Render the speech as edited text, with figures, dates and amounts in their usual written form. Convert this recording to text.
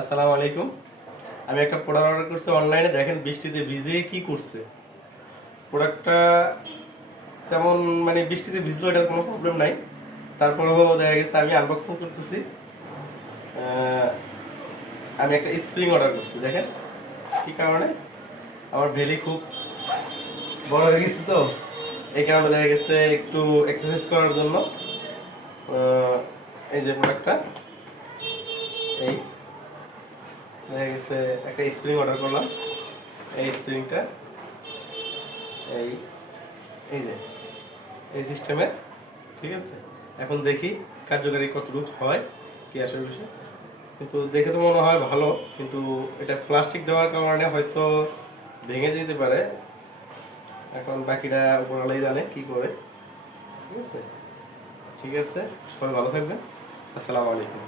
আসসালামু আলাইকুম। আমি একটা প্রোডাক্ট অর্ডার করছি অনলাইনে, দেখেন বৃষ্টিতে ভিজে কি করছে। প্রোডাক্টটা তেমন মানে বৃষ্টিতে ভিজলো এটার কোনো প্রবলেম নাই, তারপরেও দেখা গেছে আমি আনবক্সিং করতেছি। আমি একটা স্প্রিং অর্ডার করছি, দেখেন কি কারণে আমার ভেলি খুব বড় হয়ে গেছে, তো এই কারণে দেখা গেছে একটু এক্সারসাইজ করার জন্য এই যে প্রোডাক্টটা, এই দেখা গেছে একটা স্প্রিং অর্ডার করলাম। এই স্প্রিংটা এই এই যে এই সিস্টেমে, ঠিক আছে। এখন দেখি কার্যকারী কতটুকু হয়, কি আসে বিষয়। কিন্তু দেখে তো মনে হয় ভালো, কিন্তু এটা প্লাস্টিক দেওয়ার কারণে হয়তো ভেঙে যেতে পারে। এখন বাকিটা উপরওয়ালাই জানে কি করে, ঠিক আছে। ঠিক আছে, সবাই ভালো থাকবেন। আসসালামু আলাইকুম।